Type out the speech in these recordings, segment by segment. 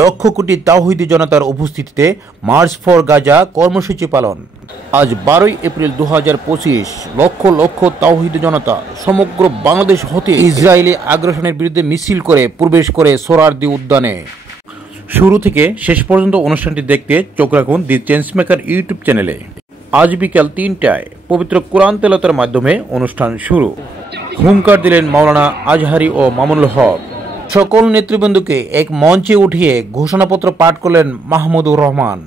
লক্ষ কোটি তাওহিদি জনতার উপস্থিতিতে March for Gaza কর্মসূচি পালন। আজ 12 এপ্রিল 2025 লক্ষ লক্ষ তাওহিদি জনতা সমগ্র বাংলাদেশ হতে ইসরায়েলি আগ্রাসনের বিরুদ্ধে মিছিল করে প্রবেশ করে সোহরাওয়ার্দী উদ্যানে। শুরু থেকে শেষ পর্যন্ত অনুষ্ঠানটি দেখতে চোখ রাখুন দি চেঞ্জ মেকার ইউটিউব চ্যানেলে। আজ বিকাল 3টায় পবিত্র কোরআন তেলাওয়াতের মাধ্যমে অনুষ্ঠান শুরু। হুঙ্কার দিলেন মাওলানা আজহারি ও মামুনুল হক। সকল নেতৃবৃন্দকে এক মঞ্চে উঠিয়ে ঘোষণাপত্র পাঠ করলেন মাহমুদুর রহমান।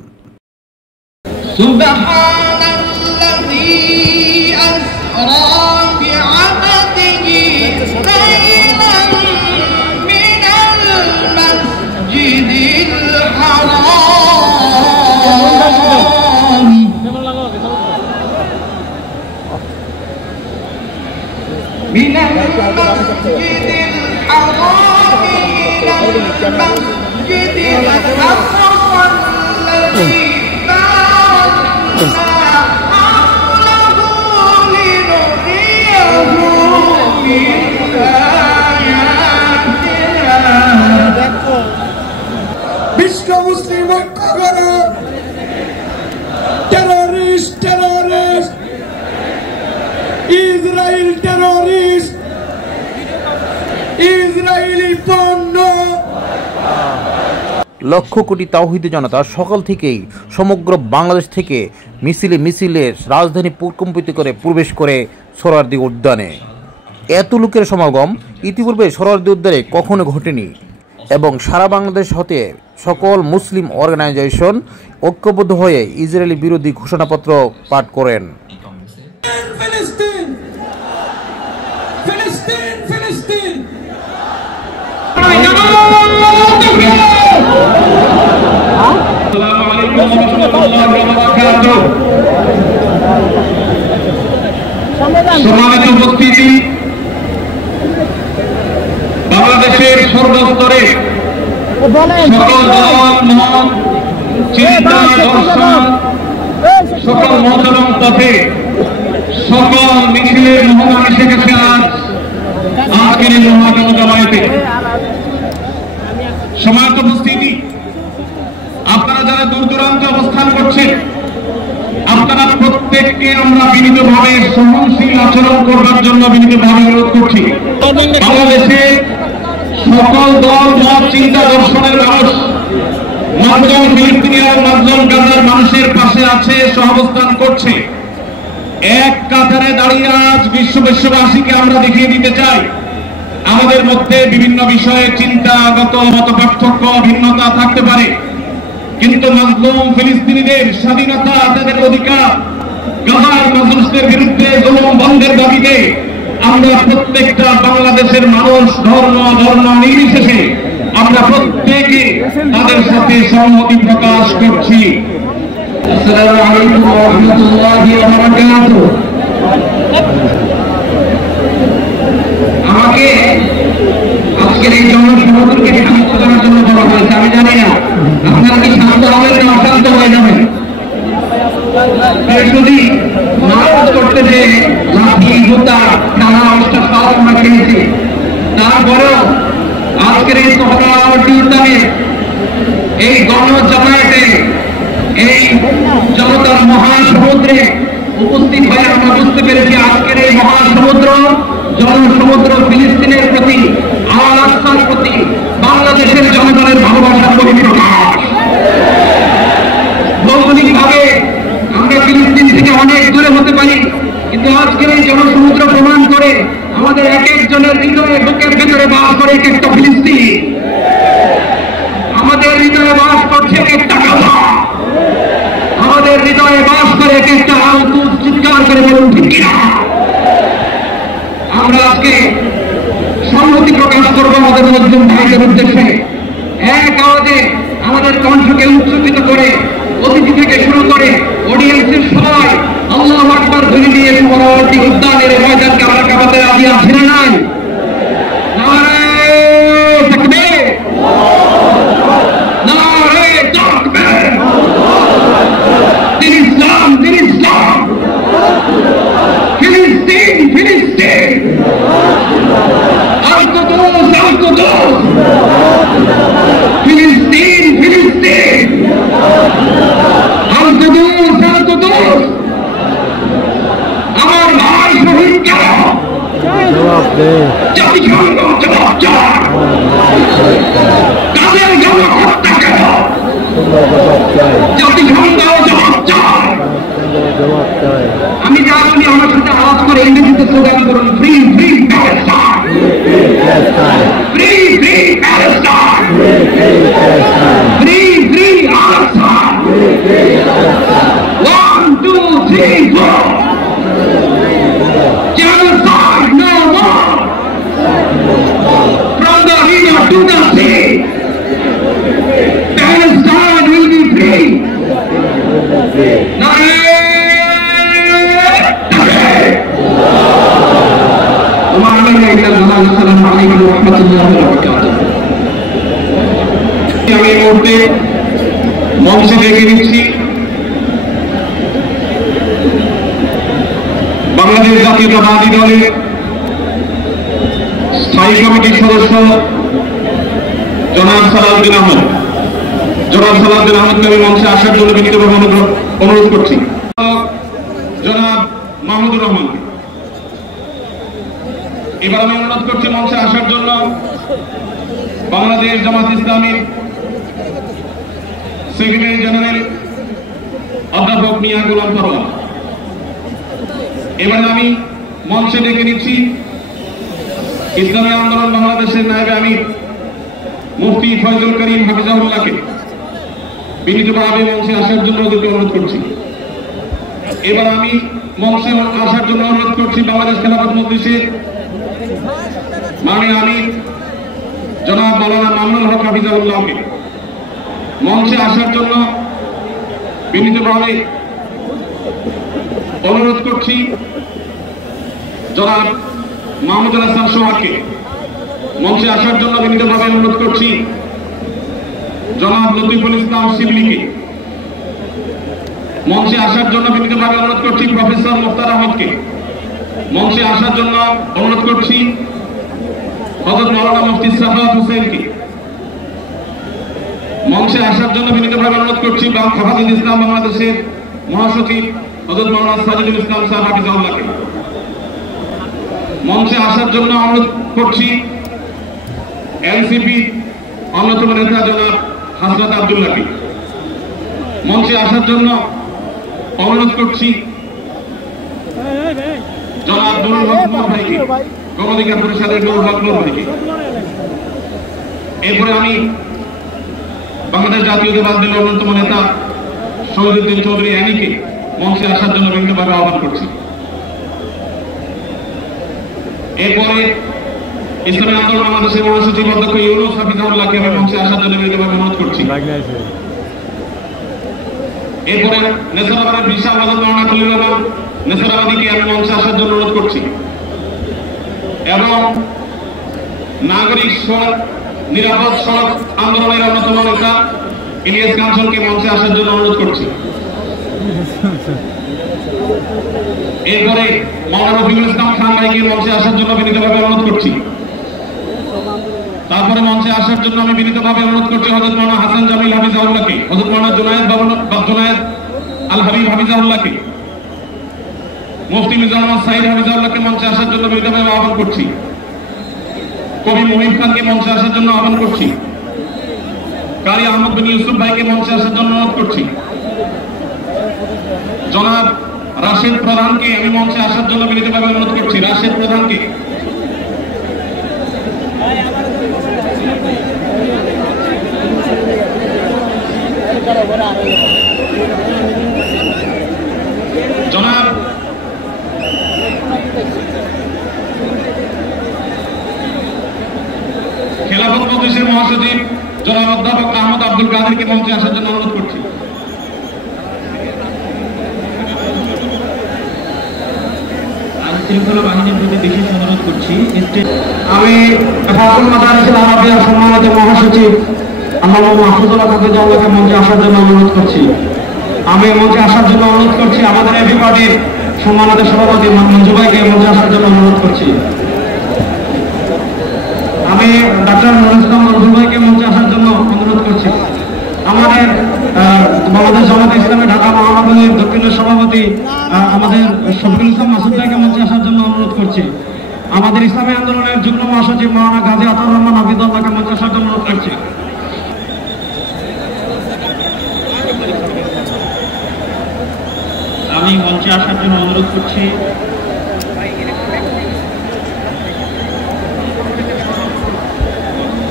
বিশ্ব মুসলিম ঐক্য করো, terrorist terrorist Israel terrorist Israeli পণ্য। লক্ষ কোটি তাওহিদি জনতা সকাল থেকেই সমগ্র বাংলাদেশ থেকে মিছিলে মিছিলে রাজধানী প্রকম্পিত করে প্রবেশ করে সোহরাওয়ার্দী উদ্যানে। এত লোকের সমাগম ইতিপূর্বে সোহরাওয়ার্দী উদ্যানে কখনো ঘটেনি এবং সারা বাংলাদেশ হতে সকল মুসলিম অর্গানাইজেশন ঐক্যবদ্ধ হয়ে ইসরায়েলি বিরোধী ঘোষণাপত্র পাঠ করেন। সম্মানিত উপস্থিতি, বাংলাদেশের সর্বস্তরে সকল দল মত চিন্তা দর্শন সকল মত এবং পথে সকল মিছিলের মহমান এসে গেছে আজকের এই মহাজনতাবাড়িতে। সম্মানিত উপস্থিতি, আপনারা যারা দূর দূরান্তে অবস্থান করছেন, আপনারা প্রত্যেককে আমরা বিনীতভাবে সহনশীল আচরণ করবার জন্য বিনীতভাবে অনুরোধ করছি। বাংলাদেশে সকল দল মত চিন্তা দর্শনের মানুষ মানজন ফিলিস্তিনিয়া মানজন গাজার মানুষের পাশে আছে, সহাবস্থান করছে। এক কাতারে দাঁড়িয়ে আজ বিশ্ববাসীকে আমরা দেখিয়ে দিতে চাই আমাদের মধ্যে বিভিন্ন বিষয়ে চিন্তাগত মত পার্থক্য ভিন্নতা থাকতে পারে, কিন্তু মাজলুম ফিলিস্তিনিদের স্বাধীনতা, তাদের অধিকার, গাজার মানুষদের বিরুদ্ধে জুলুম বন্ধের দাবিতে আমরা প্রত্যেকটা বাংলাদেশের মানুষ ধর্ম নির্বিশেষে আমরা প্রত্যেকে তাদের সাথে সহমতি প্রকাশ করছি। আসসালামু আলাইকুম ওয়া রাহমাতুল্লাহি ওয়া বারাকাতুহু। আমাকে আজকের এই জনসমুদ্রকে শান্ত করার জন্য বলা হয়েছে। আমি জানি না আপনারা কি শান্ত হবেন না অশান্ত হয়ে যাবেন। যদি নামাজ করতে যে লাঠি জুতা টানা অবস্থা সব আমরা খেয়েছি, তারপরেও আজকের এই সোহরাওয়ার্দী উদ্যানে এই গণজামায়াতে এই জনতার মহাসমুদ্রে উপস্থিত হয়ে আমরা বুঝতে পেরেছি আজকের এই মহাসমুদ্র জনসমুদ্র ফিলিস্তিনের প্রতি, আল আকসার প্রতি বাংলাদেশের জনগণের ভালোবাসার বহিঃপ্রকাশ। ভৌগোলিকভাবে আমরা ফিলিস্তিন থেকে অনেক দূরে হতে পারি, কিন্তু আজকের এই জনসমুদ্র প্রমাণ করে আমাদের এক একজনের হৃদয়ে বুকের ভেতরে বাস করে এক একটা ফিলিস্তিন। আমাদের হৃদয়ে বাস করছে এক একটা গাজা, আমাদের হৃদয়ে বাস করে এক একটা আল কুদস। চিৎকার করে বলুন ঠিক কিনা? আমরা আজকে সম্মতি প্রকাশ করবো আমাদের মজলুম ভাইদের উদ্দেশ্যে। এক আওয়াজে আমাদের কণ্ঠকে উচ্চকিত করে অতিথি থেকে শুরু করে অডিয়েন্সের সবাই আল্লাহু আকবার ধ্বনি দিয়ে সোহরাওয়ার্দী উদ্যানের ময়দানকে আমরা কাঁপাতে রাজি আছি না নাই? নারে তাকবীর, নারে তাকবীর। দিন ইসলাম, দিন ইসলাম। ফিলিস্তিন, ফিলিস্তিন। আল কুদস, আল কুদস। ফিলিস্তিন, জাতিসংঘ জবাব চায়। কাদের গণহত্যা কেন? জাতিসংঘ জবাব চায়। আমি যা আপনি আমার সাথে আওয়াজ করে ইংরেজিতে স্লোগান করুন, free free Palestine, free free Palestine, free free Al Aqsa. 1 2 3 4 genocide no more from the river to the sea. Palestine will be free. আমি এই মুহূর্তে মঞ্চে ডেকে নিচ্ছি বাংলাদেশ জাতীয়তাবাদী দলের স্থায়ী কমিটির সদস্য জনাব সালাউদ্দিন আহমদ। জনাব সালাউদ্দিন আহমদকে আমি মঞ্চে আসার জন্য বিনীতভাবে অনুরোধ করছি। জনাব মাহমুদুর রহমানকে এবার আমি অনুরোধ করছি মঞ্চে আসার জন্য বাংলাদেশ জামাত ইসলামীর সেক্রেটারি জেনারেল অধ্যাপক মিয়া গোলাম পরোয়ার। এবারে আমি মঞ্চে ডেকে নিচ্ছি ইসলামী আন্দোলন বাংলাদেশের নায়েবে আমির মুফতি ফয়জুল করিম হাফিজাহুল্লাহকে বিনীতভাবে মঞ্চে আসার জন্য ওদেরকে অনুরোধ করছি। এবার আমি মঞ্চে আসার জন্য অনুরোধ করছি বাংলাদেশ খেলাফত মজলিসের মাননীয় আমির জনাব মাওলানা মামুনুল হক হাফিজাহুল্লাহকে মঞ্চে আসার জন্য বিনীতভাবে অনুরোধ করছি। জনাব মাহমুদুল হাসান সোহাগকে মঞ্চে আসার জন্য বিনীতভাবে অনুরোধ করছি। জনাব লতিফুল ইসলাম শিবলিকে মঞ্চে আসার জন্য বিনীতভাবে অনুরোধ করছি। প্রফেসর মুখতার আহমদকে মঞ্চে আসার জন্য অনুরোধ করছি। হযরত মাওলানা মুফতি সাখাওয়াত হোসেনকে মঞ্চে আসার জন্য বিনীতভাবে অনুরোধ করছি। হেফাজত ইসলাম বাংলাদেশের মহাসচিব হযরত মাওলানা সাজিদুল ইসলাম সাহেব হাফিজাহুল্লাহকে মঞ্চে আসার জন্য অনুরোধ করছি। এনসিপি অন্যতম নেতা জনাব হাসরাত আব্দুল্লাহকে মঞ্চে আসার জন্য অনুরোধ করছি। জনাব নুরুল হক নূর ভাইকে, গণঅধিকার পরিষদের নুরুল হক নূর ভাইকে। এরপরে আমি বাংলাদেশ জাতীয়তাবাদী দলের অন্যতম নেতা শহীদুদ্দিন চৌধুরী অ্যানিকে মঞ্চে আসার জন্য বিনীতভাবে আহ্বান করছি। এরপরে ইসলামী আন্দোলন বাংলাদেশের মহাসচিব অধ্যক্ষ ইউনুস হাফিজাহুল্লাহকে আমি মঞ্চে আসার জন্য বিনীতভাবে অনুরোধ করছি। এরপরে নেসারাবাদের বিশাল হযরত মাওলানা খলিলুর রহমান নেসারাবাদীকে আমি মঞ্চে আসার জন্য অনুরোধ করছি এবং নাগরিক নিরাপদ সড়ক আন্দোলনের অন্যতম নেতা ইলিয়াস কাঞ্চনকে মঞ্চে আসার জন্য অনুরোধ করছি। এরপরে মাওলানা রফিকুল ইসলাম খান ভাইকে মঞ্চে আসার জন্য বিনীতভাবে অনুরোধ করছি। তারপরে মঞ্চে আসার জন্য আমি বিনীতভাবে অনুরোধ করছি হযরত মাওলানা হাসান জামিল হাফিজাহুল্লাহকে, হযরত মাওলানা জুনায়েদ আল হাবিব হাফিজাহুল্লাহকে, মুফতি মিজানুর রহমান সাঈদ হাফিজাহুল্লাহকে মঞ্চে আসার জন্য বিনীতভাবে আহ্বান করছি। কবি মুহিব খানকে মঞ্চে আসার জন্য আহ্বান করছি। কারি আহমদ বিন ইউসুফ ভাইকে মঞ্চে আসার জন্য অনুরোধ করছি। জনাব রাশেদ প্রধানকে আমি মঞ্চে আসার জন্য বিনীতভাবে অনুরোধ করছি। রাশেদ প্রধানকে জনাব খেলাফত মজলিসের মহাসচিব জনাব অধ্যাপক আহমদ আব্দুল কাদেরকে মঞ্চে আসার জন্য অনুরোধ করছি। শৃঙ্খলা বাহিনীর প্রতি বিশেষ অনুরোধ করছি। আমি ফাকুল মাদারিসুল আরাবিয়া সম্মানিত মহাসচিব আল্লামা মাহফুজুল্লাহ হাফিজাহুল্লাহকে মঞ্চে আসার জন্য অনুরোধ করছি। আমি মঞ্চে আসার জন্য অনুরোধ করছি আমাদের এবি পার্টির সম্মানিত সভাপতি মঞ্জু ভাইকে মঞ্চে আসার জন্য অনুরোধ করছি। আমি ডাক্তার নুরুল ইসলাম মঞ্জু ভাইকে মঞ্চে আসার জন্য অনুরোধ করছি। আমাদের বাংলাদেশ জামাত ইসলামী ঢাকা মহানগরীর দক্ষিণের সভাপতি আমাদের শফিকুল ইসলাম মাসুদ ভাইকে মঞ্চে আসার জন্য অনুরোধ করছি। আমাদের ইসলামী আন্দোলনের যুগ্ম মহাসচিব মাওলানা গাজী আতাউর রহমান হাফিজাহুল্লাহকে মঞ্চে আসার জন্য অনুরোধ করছি। আমি মঞ্চে আসার জন্য অনুরোধ করছি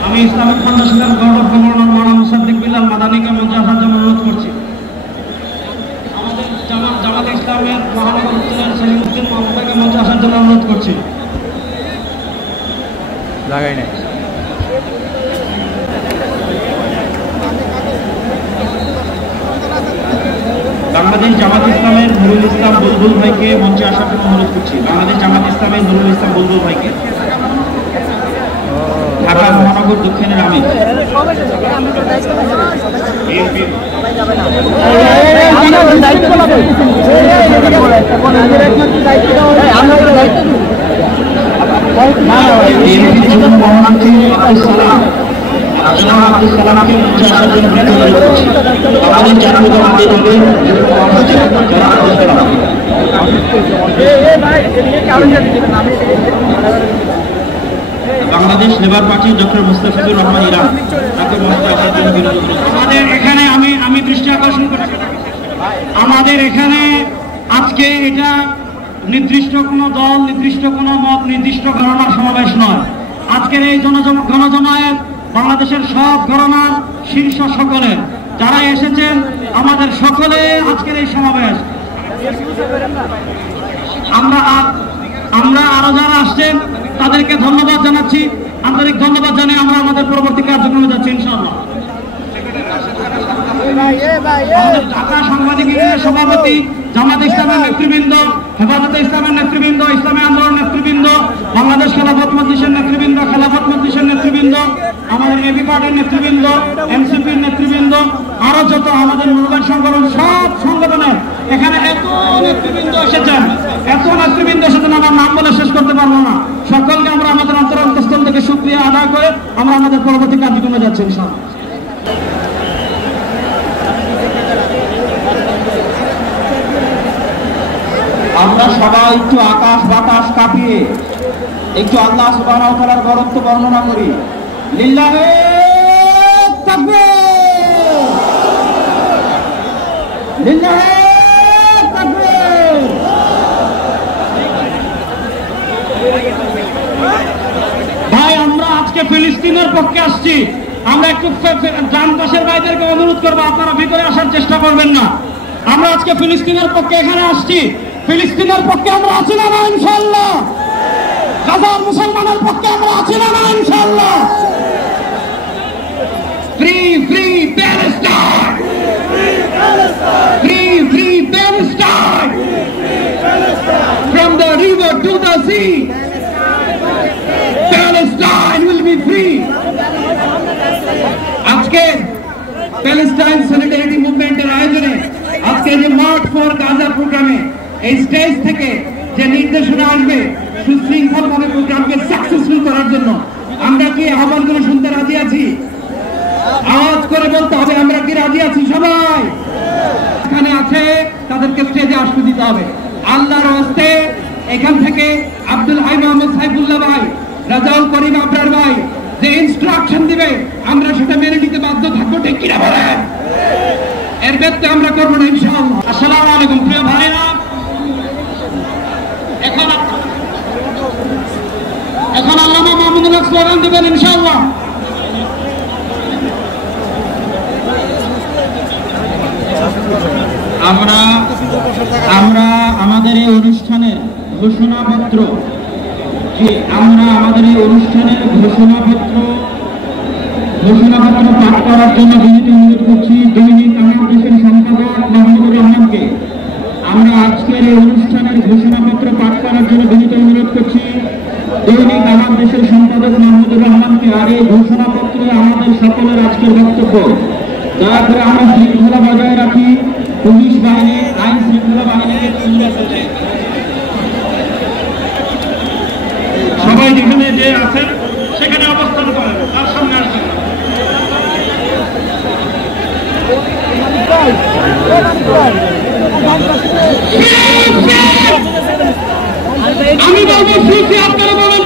আমি ইসলামিক ফাউন্ডেশনের বোর্ড অফ গভর্নর মাওলানা মুসাদ্দিক বিল্লাল মাদানীকে মঞ্চে আসার জন্য অনুরোধ করছি। আমাদের জামাত ইসলামের মহানগর উত্তরের সলিমউদ্দিন মাহমুদকে মঞ্চে আসার জন্য অনুরোধ করছি। লাগাই নাই বাংলাদেশ জামাত ইসলামের নুরুল ইসলাম বুলবুল ভাইকে মঞ্চে আসার জন্য অনুরোধ করছি। বাংলাদেশ জামাত ইসলামের নুরুল ইসলাম বুলবুল ভাইকে, ঢাকা মহানগর দক্ষিণের আমির। আব্দুল সালামকে মঞ্চে আসার জন্য অনুরোধ করছি। আমাদের জাতীয় আন্দোলনের বাংলাদেশ লেবার পার্টির ডক্টর মুস্তাফিজুর রহমান ইরান তাকে মঞ্চে আসার জন্য বিনোদন। আমাদের এখানে আমি দৃষ্টি আকর্ষণ করছি, আমাদের এখানে আজকে এটা নির্দিষ্ট কোনো দল, নির্দিষ্ট কোনো মত, নির্দিষ্ট ঘরানার সমাবেশ নয়। আজকের এই গণজমায়েত বাংলাদেশের সব ঘরানার শীর্ষ সকলে যারা এসেছেন, আমাদের সকলে আজকের এই সমাবেশ। আমরা আরো যারা আসছেন তাদেরকে ধন্যবাদ জানাচ্ছি, আন্তরিক ধন্যবাদ জানিয়ে আমরা আমাদের পরবর্তী কার্যক্রমে যাচ্ছি ইনশাআল্লাহ। ঢাকা সাংবাদিক ইউনিয়নের সভাপতি, জামাত ইসলামের নেতৃবৃন্দ, হেফাজতে ইসলামের নেতৃবৃন্দ, ইসলামী আন্দোলন নেতৃবৃন্দ, বাংলাদেশ খেলাফত মজলিসের নেতৃবৃন্দ, খেলাফত মজলিসের নেতৃবৃন্দ, আমাদের এবি পার্টির নেতৃবৃন্দ, এনসিপির নেতৃবৃন্দ, আরো যত আমাদের মূলবান সংগঠন, সব সংগঠনের এখানে এত নেতৃবৃন্দ এসেছেন, আমার নাম বলে শেষ করতে পারবো না। সকলকে আমরা আমাদের অন্তরস্থল থেকে শুকরিয়া আদায় করে আমরা আমাদের পরবর্তী কার্যক্রমে যাচ্ছি ইনশাআল্লাহ। আমরা সবাই একটু আকাশ বাতাস কাঁপিয়ে একটু আল্লাহ সুবহানাহু ওয়া তাআলার বরত্ব বর্ণনা করি। লিল্লাহি তাকবীর, লিল্লাহি তাকবীর। ভাই, আমরা আজকে ফিলিস্তিনের পক্ষে আসছি। আমরা একটু ডান পাশের ভাইদেরকে অনুরোধ করবো, আপনারা ভিতরে আসার চেষ্টা করবেন না। আমরা আজকে ফিলিস্তিনের পক্ষে এখানে আসছি। ফিলিস্তিনের পক্ষে আমরা আছি না ইনশাআল্লাহ? গাজার মুসলমানের পক্ষে আমরা আছি না ইনশাআল্লাহ? Free free Palestine, free free Palestine, from the river to the sea, Palestine will be free. আজকে প্যালেস্টাইন সলিডারিটি মুভমেন্টের আয়োজনে আজকে যে মার্চ ফর গাজা প্রোগ্রামে এই স্টেজ থেকে যে নির্দেশনা আসবে সুশৃঙ্খলভাবে প্রোগ্রামকে সাকসেসফুল করার জন্য, আমরা কি আহ্বানগুলো শুনতে রাজি আছি? আওয়াজ করে বলতে হবে, আমরা কি রাজি আছি? সবাই এখানে আছে তাদেরকে স্টেজে আসতে দিতে হবে। আল্লাহর হস্তে এখান থেকে আব্দুল হাই মোহাম্মদ সাইফুল্লাহ ভাই, রাজাউল করিম আবরার ভাই যে ইনস্ট্রাকশন দিবে আমরা সেটা মেনে নিতে বাধ্য থাকবো, ঠিক কিনা বলেন? এর ব্যত্যয় আমরা করবো না ইনশাআল্লাহ। আসসালামু আলাইকুম প্রিয় ভাইরা, এখন আল্লামা মামুনুল হক স্লোগান দিবেন ইনশাআল্লাহ। আমরা আমাদের এই অনুষ্ঠানের ঘোষণাপত্র পাঠ করার জন্য বিনীত অনুরোধ করছি দৈনিক আমার দেশের সম্পাদক মাহমুদুর রহমানকে। আমরা আজকের এই অনুষ্ঠানের ঘোষণাপত্র পাঠ করার জন্য বিনীত অনুরোধ করছি দৈনিক আমার দেশের সম্পাদক মাহমুদুর রহমানকে। আর এই ঘোষণাপত্রে আমাদের সকলের আজকের বক্তব্য, দয়া করে আমরা শৃঙ্খলা বজায় রাখি। পুলিশ বাহিনী, আইন শৃঙ্খলা বাহিনীকে সবাই যেখানে যে আছেন সেখানে অবস্থান করেন, তার সামনে আসবেন। আমি বলবো ফ্রি, আপনারা বলেন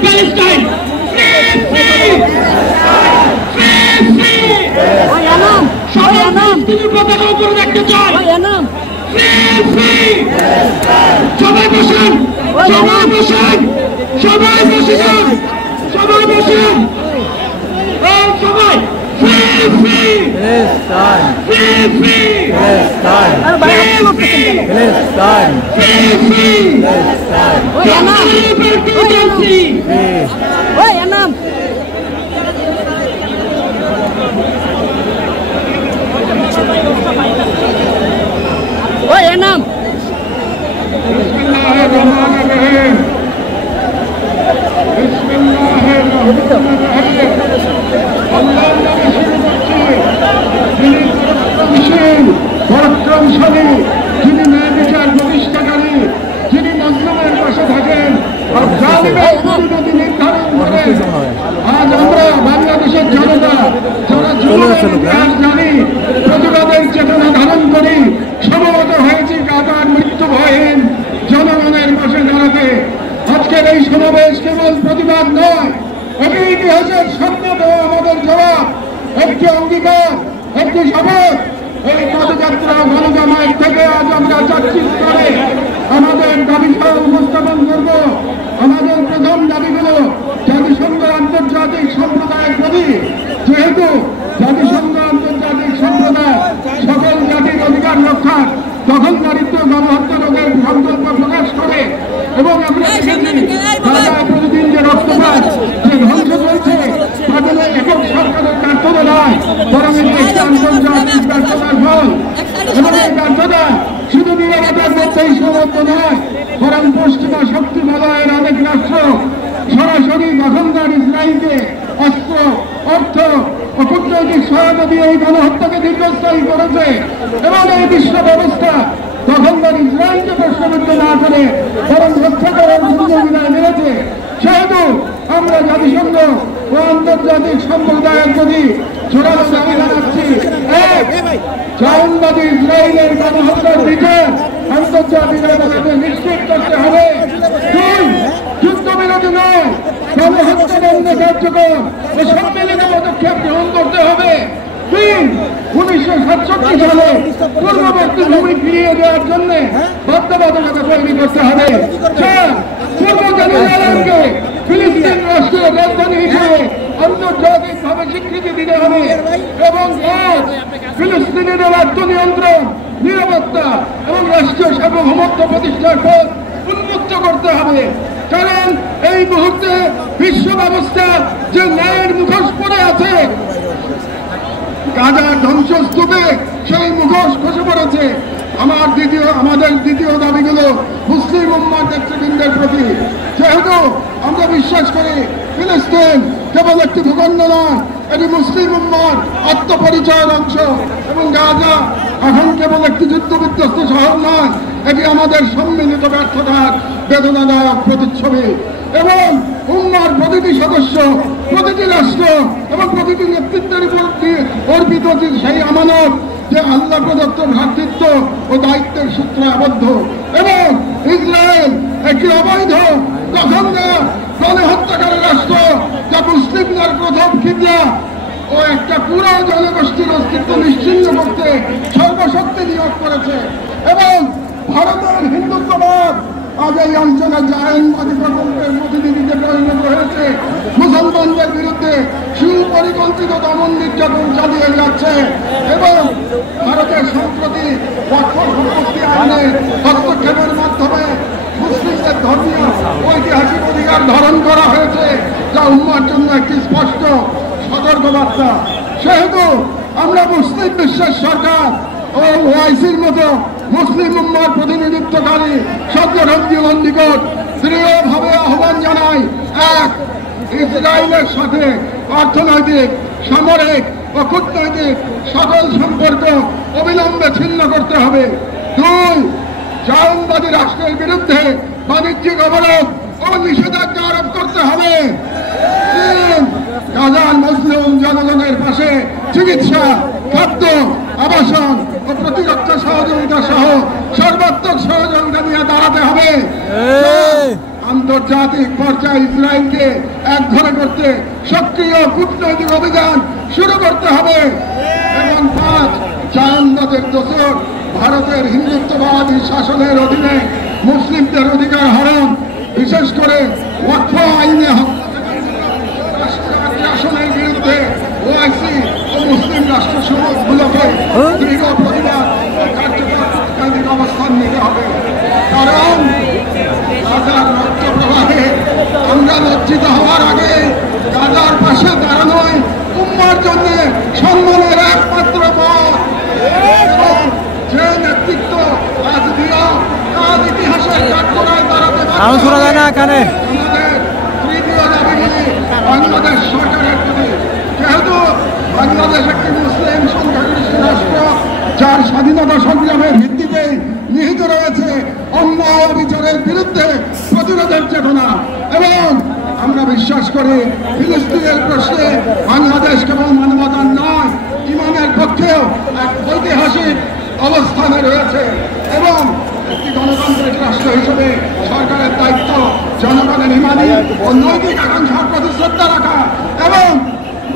ফিলিস্তিনের পতাকা উপরে রাখতে চাই। সবাই বসেন, সবাই বসেন, সবাই বসে যান, সবাই বসেন, সবাই পরাক্রমশালী, যিনি ন্যায় বিচার প্রতিষ্ঠাকারী, যিনি মজলুমের পাশে থাকেন, জালিমের পরিণতি নির্ধারণ করেন। আজ আমরা বাংলাদেশের জনতা যারা জুলুমের ইতিহাস জানি, প্রতিবাদের চেতনা ধারণ করি, সমবেত হয়েছি গাজার মৃত্যু ভয়হীন জনগণের পাশে দাঁড়াতে। আজকের এই সমাবেশ কেবল প্রতিবাদ নয়, এটি ইতিহাসের সামনে দেওয়া আমাদের জবাব, একটি অঙ্গীকার, একটি শপথ। এই পদযাত্রা গণজামায়াত থেকে আজ আমরা চাচ্ছিস করে আমাদের দাবি উপস্থাপন করব। আমাদের প্রথম দাবিগুলো জাতিসংঘ আন্তর্জাতিক সম্প্রদায়ের প্রতি, যেহেতু জাতিসংঘ আন্তর্জাতিক সম্প্রদায় সকল জাতির অধিকার রক্ষার, দখলদারিত্ব, গণহত্যা রোগের সংকল্প প্রকাশ করে এবং আমরা প্রতিদিন যে রক্তপাত, যে ধ্বংস চলছে, তা কোনো একক সরকারের ব্যর্থতা নয়, বরং একটি আন্তর্জাতিক ব্যর্থতার ফল। এবং এই ব্যর্থতা শুধু নিরাপত্তার মধ্যেই সীমাবদ্ধ নয়, বরং পশ্চিমা শক্তি বলয়ের অনেক রাষ্ট্র সরাসরি দখলদার ইসরায়েলকে অস্ত্র, অর্থ ও কূটনৈতিক সহায়তা দিয়ে এই গণহত্যাকে দীর্ঘস্থায়ী করেছে এবং এই বিশ্ব ব্যবস্থা দখলদার ইসরায়েলকে প্রশ্নবিদ্ধ না করে বরং রক্ষা করার ভূমিকা মেরেছে। সেহেতু আমরা জাতিসংঘ ও আন্তর্জাতিক সম্প্রদায়ের প্রতি জোরালো দাবি জানাচ্ছি, জায়নবাদী ইসরায়েলের গণহত্যার বিচার আন্তর্জাতিক আদালতে নিশ্চিত করতে হবে। যুদ্ধবিরতি নয়, গণহত্যা বন্ধে কার্যকর ও সম্মিলিত পদক্ষেপ গ্রহণ করতে হবে। 1967 সালে পূর্ববর্তী ভূমি ফিরিয়ে দেওয়ার জন্য বাধ্যবাধকতা তৈরি করতে হবে। পূর্ব জেরুজালেমকে ফিলিস্তিন রাষ্ট্রের রাজধানী হিসেবে আন্তর্জাতিকভাবে স্বীকৃতি দিতে হবে এবং ফিলিস্তিনিদের আত্মনিয়ন্ত্রণ, নিরাপত্তা এবং রাষ্ট্রীয় সার্বভৌমত্ব প্রতিষ্ঠার পথ উন্মুক্ত করতে হবে। কারণ এই মুহূর্তে বিশ্ব ব্যবস্থা যে ন্যায়ের মুখোশ পড়ে আছে, গাজার ধ্বংসস্তূপে সেই মুখোশ খসে পড়েছে। আমাদের দ্বিতীয় দাবিগুলো মুসলিম উম্মার নেতৃবৃন্দের প্রতি। যেহেতু আমরা বিশ্বাস করি ফিলিস্তিন কেবল একটি ভূখণ্ড নয়, এটি মুসলিম উম্মার আত্মপরিচয়ের অংশ এবং গাজা এখন কেবল একটি যুদ্ধ বিধ্বস্ত শহর নয়, এটি আমাদের সম্মিলিত ব্যর্থতার বেদনাদায়ক প্রতিচ্ছবি। এবং উম্মার প্রতিটি সদস্য, প্রতিটি রাষ্ট্র এবং প্রতিটি নেতৃত্বের উপর অর্পিত সেই আমানত যে আল্লাহ প্রদত্ত ভ্রাতৃত্ব ও দায়িত্বের সূত্রে আবদ্ধ। এবং ইসরায়েল একটি অবৈধ দখলদার গণহত্যাকারী রাষ্ট্র, যা মুসলিমদের প্রথম কিবলা ও একটা পুরো জনগোষ্ঠীর অস্তিত্ব নিশ্চিহ্ন করতে সর্বশক্তি নিয়োগ করেছে। এবং ভারতের হিন্দুত্ববাদ আজ এই অঞ্চলে জায়নবাদী প্রকল্পের প্রতিনিধিতে পরিণত হয়েছে, মুসলমানদের বিরুদ্ধে সুপরিকল্পিত দমন নির্যাতন চালিয়ে যাচ্ছে। এবং ভারতের সম্প্রতি ওয়াকফ সম্পত্তি আইনে হস্তক্ষেপের মাধ্যমে মুসলিমদের ধর্মীয় ঐতিহাসিক অধিকার ধারণ করা হয়েছে, যা উম্মার জন্য একটি স্পষ্ট সতর্কবার্তা। সেহেতু আমরা মুসলিম বিশ্বের সরকার ও ওআইসির মতো মুসলিম উম্মার প্রতিনিধিত্বকারী সংগঠনগুলোর নিকট দৃঢ়ভাবে আহ্বান জানাই, এক, ইসরায়েলের সাথে অর্থনৈতিক, সামরিক ও কূটনৈতিক সকল সম্পর্ক অবিলম্বে ছিন্ন করতে হবে। দুই, জায়নবাদী রাষ্ট্রের বিরুদ্ধে বাণিজ্যিক অবরোধ ও নিষেধাজ্ঞা আরোপ করতে হবে। তিন, গাজার মুসলিম জনগণের পাশে চিকিৎসা, খাদ্য, আবাসন ও প্রতিরক্ষা সহযোগিতা সহ সর্বাত্মক সহযোগিতা নিয়ে দাঁড়াতে হবে। আন্তর্জাতিক পর্যায়ে ইসরায়েলকে একঘরে করতে সক্রিয় কূটনৈতিক অভিযান শুরু করতে হবে। এবং 5, জাহান্নামের দোষর ভারতের হিন্দুত্ববাদী শাসনের অধীনে মুসলিমদের অধিকার হরণ, বিশেষ করে ওয়াকফ আইনে শাসনের বিরুদ্ধে ওআইসি ও মুসলিম রাষ্ট্রসমূহগুলোকে দৃঢ় প্রতিবাদ ও কার্যকর অবস্থান নিতে হবে। কারণ গাজার রক্ত প্রবাহে আমরা লজ্জিত হওয়ার আগে গাজার পাশে দাঁড়ানোই উম্মার জন্য সম্মানের একমাত্র পথ। এবং যে নেতৃত্ব আজ দিও কাল ইতিহাসের কাঠগড়ায় দাঁড়াতে পারে না এখানে আমাদের তৃতীয় দাবি বাংলাদেশ সরকারের প্রতি। যেহেতু বাংলাদেশ একটি মুসলিম সংখ্যাগরিষ্ঠ রাষ্ট্র, যার স্বাধীনতা সংগ্রামের ভিত্তিতে নিহিত রয়েছে অন্যায় অবিচারের বিরুদ্ধে প্রতিরোধের চেতনা, এবং আমরা বিশ্বাস করি ফিলিস্তিনের প্রশ্নে বাংলাদেশ কেবল মানবতার নয়, ইমানের পক্ষেও এক ঐতিহাসিক অবস্থানে রয়েছে। এবং একটি গণতান্ত্রিক রাষ্ট্র হিসেবে সরকারের দায়িত্ব জনগণের ইমানি ও নৈতিক আকাঙ্ক্ষার প্রতি শ্রদ্ধা রাখা। এবং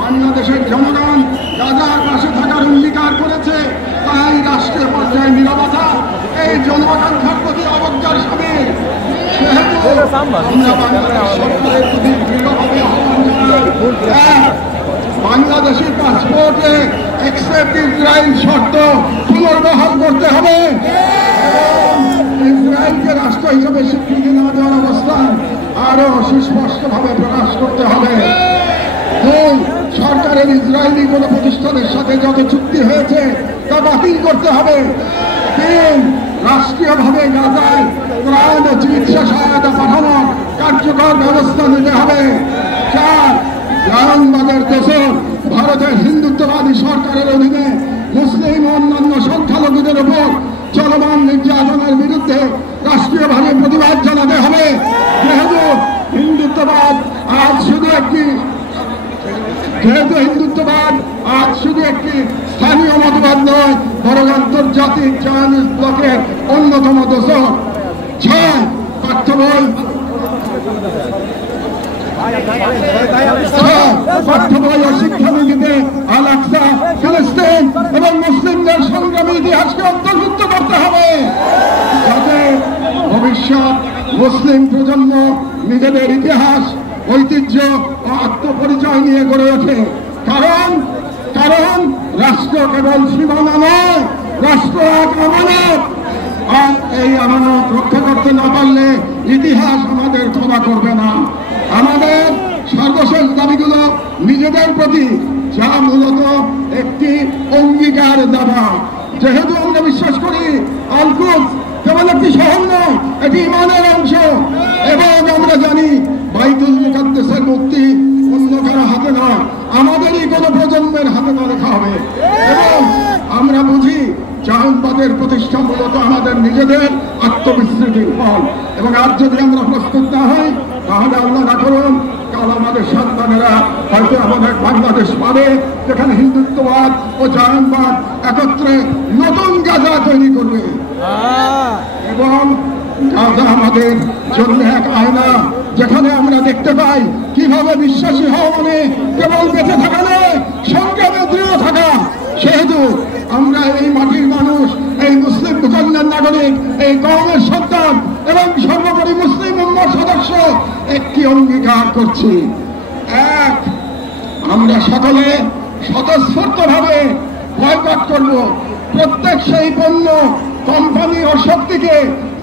বাংলাদেশের জনগণ গাজার পাশে থাকার অঙ্গীকার করেছে, তাই রাষ্ট্রীয় পর্যায়ে নীরবতা এই জনআকাঙ্ক্ষার প্রতি অবজ্ঞার সামিল। সেহেতু আমরা বাংলাদেশ সরকারের প্রতি দৃঢ়ভাবে আহ্বান জানাই, বাংলাদেশি পাসপোর্টে অ্যাকসেপ্ট ইসরায়েল শর্ত পুনর্বহাল করতে হবে। ইসরায়েলকে রাষ্ট্র হিসেবে স্বীকৃতি না দেওয়ার অবস্থান আরো সুস্পষ্টভাবে প্রকাশ করতে হবে। সরকারের ইসরায়েলি কোন প্রতিষ্ঠানের সাথে যত চুক্তি হয়েছে তা বাতিল করতে হবে। রাষ্ট্রীয়ভাবে গাজায় ত্রাণ ও চিকিৎসা সহায়তা পাঠানোর কার্যকর ব্যবস্থা নিতে হবে। জাহানবাদের দোষর ভারতের হিন্দুত্ববাদী সরকারের অধীনে মুসলিম ও অন্যান্য সংখ্যালঘুদের উপর চলমান নির্যাতনের বিরুদ্ধে রাষ্ট্রীয়ভাবে প্রতিবাদ জানাতে হবে। যেহেতু হিন্দুত্ববাদ আজ শুধু একটি স্থানীয় মতবাদ নয়, বরং আন্তর্জাতিক চাইনিজ ব্লকের অন্যতম দোষর। পাঠ্য বই ও শিক্ষানীতিতে আল আকসা, ফিলিস্তিন এবং মুসলিমদের সংগ্রামী ইতিহাসকে অন্তর্ভুক্ত করতে হবে, যাতে ভবিষ্যৎ মুসলিম প্রজন্ম নিজেদের ইতিহাস, ঐতিহ্য ও আত্মপরিচয় নিয়ে গড়ে ওঠে। কারণ রাষ্ট্র কেবল সীমানা নয়, রাষ্ট্র এক আমানত, আর এই আমানত রক্ষা করতে না পারলে ইতিহাস আমাদের ক্ষমা করবে না। আমাদের সর্বশেষ দাবিগুলো নিজেদের প্রতি, যা মূলত একটি অঙ্গীকার দাবা। যেহেতু আমরা বিশ্বাস করি আল কুদস কেবল একটি শহর নয়, এটি ইমানের অংশ, এবং আমরা জানি বাইতুল মুকাদ্দাসের মুক্তি অন্য কারো হাতে নয়, আমাদেরই কোনো প্রজন্মের হাতে না রেখা হবে। এবং আমরা বুঝি জাহানবাদের প্রতিষ্ঠা মূলত আমাদের নিজেদের আত্মবিস্মৃতির ফল, এবং আজ যদি আমরা প্রস্তুত না হই তাহলে আল্লাহ না করুন কাল আমাদের সন্তানেরা হয়তো আমাদের বাংলাদেশ পাবে, যেখানে হিন্দুত্ববাদ ও জাহানবাদ একত্রে নতুন গাজা তৈরি করবে। এবং গাজা আমাদের জন্য এক আয়না, যেখানে আমরা দেখতে পাই কিভাবে বিশ্বাসী হওয়া মানে কেবল বেঁচে থাকা নয়, সংগ্রামে দৃঢ় থাকা। সেহেতু আমরা এই মাটির মানুষ, এই মুসলিম ভূখণ্ডের নাগরিক, এই কওমের সন্তান এবং সর্বোপরি মুসলিম উম্মার সদস্য একটি অঙ্গীকার করছি। এক, আমরা সকলে স্বতঃস্ফূর্তভাবে বয়কট করব প্রত্যেক সেই পণ্য, কোম্পানি ও শক্তিকে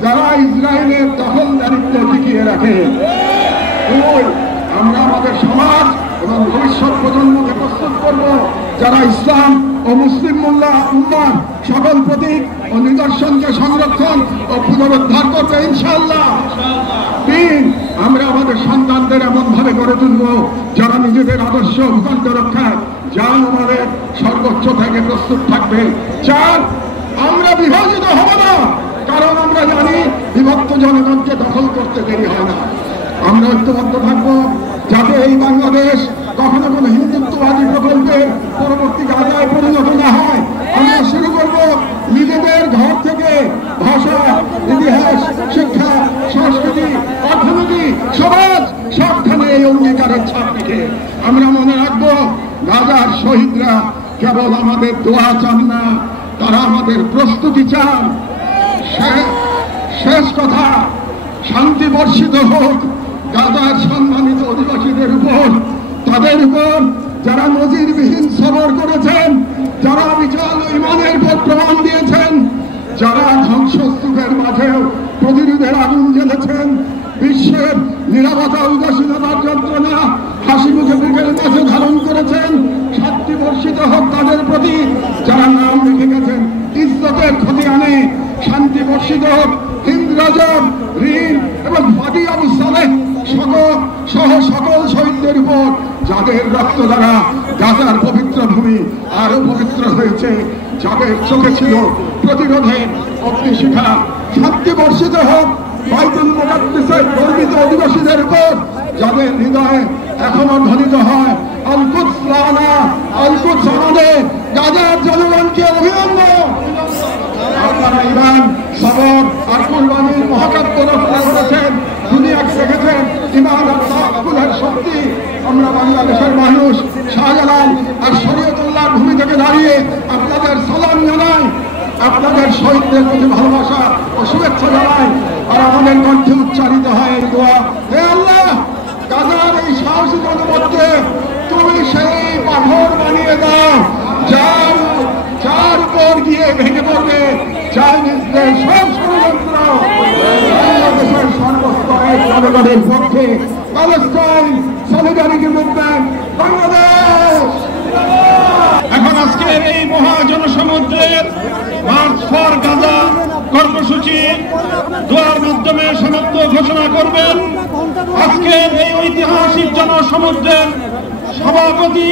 যারা ইসরায়েলের দখলদারিত্ব টিকিয়ে রাখে। আমরা আমাদের সমাজ এবং ভবিষ্যৎ প্রজন্মকে প্রস্তুত করব যারা ইসলাম ও মুসলিম উম্মার সকল প্রতীক ও নিদর্শনকে সংরক্ষণ ও পুনরুদ্ধার করবে ইনশাআল্লাহ। তিন, আমরা আমাদের সন্তানদের এমন ভাবে গড়ে তুলব যারা নিজেদের আদর্শ ভূখণ্ড রক্ষায় জান আমাদের সর্বোচ্চ থেকে প্রস্তুত থাকবে। চার, আমরা বিভাজিত হব না, কারণ আমরা জানি বিভক্ত জনগণকে দখল করতে দেরি হয় না। আমরা ঐক্যবদ্ধ থাকবো যাতে এই বাংলাদেশ কখনো কোনো হিন্দুত্ববাদী প্রকল্পের পরবর্তী গাজায় পরিণত না হয়। আমরা শুরু করব নিজেদের ঘর থেকে, ভাষা, ইতিহাস, শিক্ষা, সংস্কৃতি, অর্থনীতি, সমাজ সবখানে এই অঙ্গীকারের ছাপ রেখে আমরা মনে রাখবো গাজার শহীদরা কেবল আমাদের দোয়া চান না, তারা আমাদের প্রস্তুতি চান। শেষ কথা, শান্তি বর্ষিত হোক গাজার সম্মানিত অধিবাসীদের উপর, তাদের উপর যারা নজিরবিহীন সবর করেছেন, যারা বিশাল ইমানের পর প্রমাণ দিয়েছেন, যারা ধ্বংসস্তূপের মাঝেও প্রতিরোধের আগুন জ্বেলেছেন, বিশ্বের নিরাপত্তা উদাসীনতার যন্ত্রণা হাসি মুখে বুকের মাঝে ধারণ করেছেন। শান্তি বর্ষিত হোক তাদের প্রতি যারা নাম রেখে গেছেন ইজ্জতের ক্ষতি আনে। শান্তি বর্ষিত হোক হিন্দ রাজব, রিন এবং ফাদি আবু সালেহ সহ সকল শহীদদের উপর, যাদের রক্ত দ্বারা গাজার পবিত্র ভূমি আরো পবিত্র হয়েছে, যাদের চোখে ছিল প্রতিরোধের অগ্নিশিখা। শান্তি বর্ষিত হোক বাইতুল মুকাদ্দাসের গর্বিত অধিবাসীদের উপর, যাদের হৃদয়ে এখনো ধ্বনিত হয় আল কুদস লানা, আল কুদস আমাদের। গাজার জনগণকে অভিনন্দন। আপনারা ইমান, সবর আর কুরবানির মহাকাব্য রচনা করেছেন, দুনিয়াকে দেখেছেন ইমান আর তাওয়াক্কুলের শক্তি। আমরা বাংলাদেশের মানুষ শাহজালাল আর শরীয়তুল্লাহর ভূমি থেকে দাঁড়িয়ে আপনাদের সালাম জানাই, আপনাদের শহীদদের প্রতি ভালোবাসা ও শুভেচ্ছা জানাই। আর আমাদের কণ্ঠে উচ্চারিত হয় এই দোয়া, হে আল্লাহ, গাজার এই সাহসী জনপদকে তুমি সেই পাথর বানিয়ে দাও যার উপর গিয়ে ভেঙে পড়বে চাইনিজদের সব ষড়যন্ত্র। বাংলাদেশের সর্বস্তরের জনগণের পক্ষে প্যালেস্টাইন সলিডারিটি মুভমেন্ট বাংলাদেশ। এখন আজকের এই মহা জনসমুদ্রের মার্চ ফর গাজা কর্মসূচি দোয়ার মাধ্যমে সমাপ্ত ঘোষণা করবেন আজকের এই ঐতিহাসিক জনসমুদ্রের সভাপতি,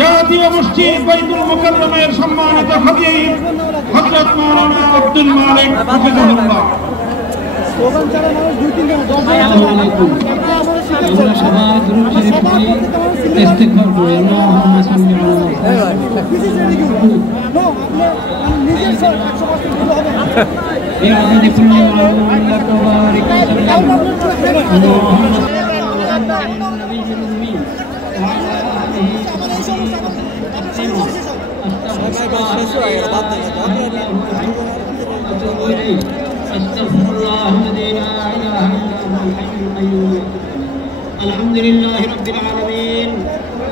জাতীয় মসজিদ বাইতুল মুকাররমের সম্মানিত খতিব হযরত মাওলানা আব্দুল মালিক হাফিজাহুল্লাহ। الحمد لله رب العالمين،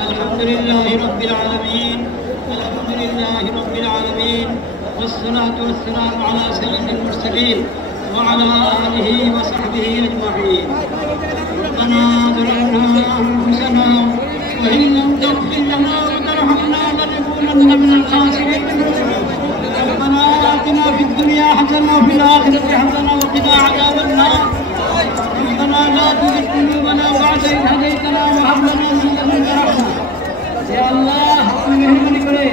الحمد لله رب العالمين، الحمد لله رب العالمين، والصلاة والسلام على سيد المرسلين وعلى آله وصحبه أجمعين. ربنا ظلمنا أنفسنا وإن لم تغفر لنا وترحمنا لنكونن من الخاسرين. ربنا آتنا في الدنيا حسنة وفي الآخرة حسنة وقنا عذاب النار. ربنا لا تزغ قلوبنا بعد إذ هديتنا وهب لنا من لدنك رحمة. يا الله, আপনি মেহেরবানি করে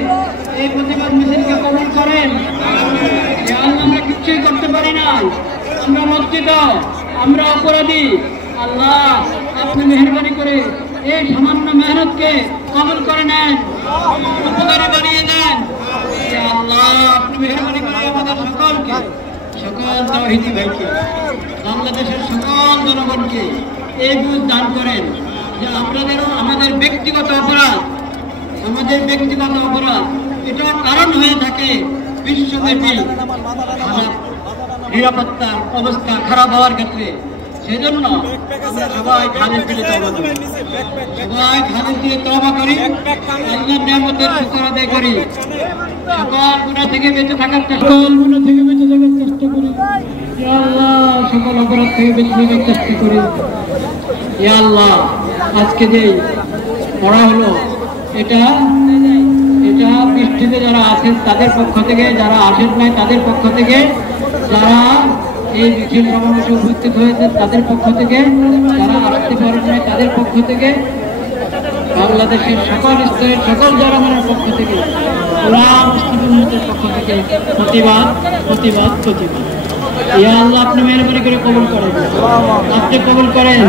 এই প্রতিবাদ মিছিলকে কবুল করেন। ইয়া আল্লাহ, আমরা কিছুই করতে পারি না, আমরা লজ্জিত, আমরা অপরাধী। আল্লাহ, আপনি মেহেরবানি করে এই সামান্য মেহনতকে কবুল করে নেন, উপকারী বানিয়ে দেন। ইয়া আল্লাহ, আপনি মেহেরবানি করে আমাদের সকলকে, সকল তাওহীদি ভাইকে, বাংলাদেশের সকল জনগণকে এই বুঝ দান করেন যে আমাদের ব্যক্তিগত অপরাধ, এটা কারণ হয়ে থাকে বিশ্বব্যাপী নিরাপত্তার অবস্থা খারাপ হওয়ার ক্ষেত্রে। সেজন্য আমরা সবাই খালেদ দিলে তওবা করি, আল্লাহর নিয়ামতের শুকর আদায় করি, সকল গুনাহ থেকে বেঁচে থাকার চেষ্টা করি। ইয়া আল্লাহ, সকল অপরাধ থেকে বেঁচে থাকার চেষ্টা করি। ইয়া আল্লাহ, আজকে যে পড়া হলো, এটা পৃষ্ঠিতে যারা আছেন তাদের পক্ষ থেকে, যারা আসেন নাই তাদের পক্ষ থেকে, যারা এই মিছিল সমাবেশে উপস্থিত হয়েছেন তাদের পক্ষ থেকে, যারা আসতে পারেন নাই তাদের পক্ষ থেকে, বাংলাদেশের সকল স্তরের সকল জনগণের পক্ষ থেকে, পুরা মুসলিম উম্মতের পক্ষ থেকে প্রতিবাদ। ইয়া আল্লাহ, আপনি মেহেরবানি করে কবুল করেন, আপনি কবুল করেন,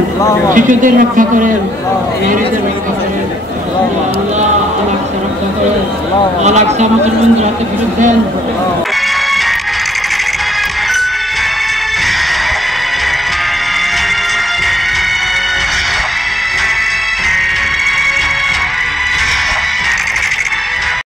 শিশুদের রক্ষা করেন, মেয়েদের রক্ষা করেন। আল্লাহ, আল-আকসা রক্ষা করেন, আল-আকসা মুসলমানদের হাতে ফেরত দেন।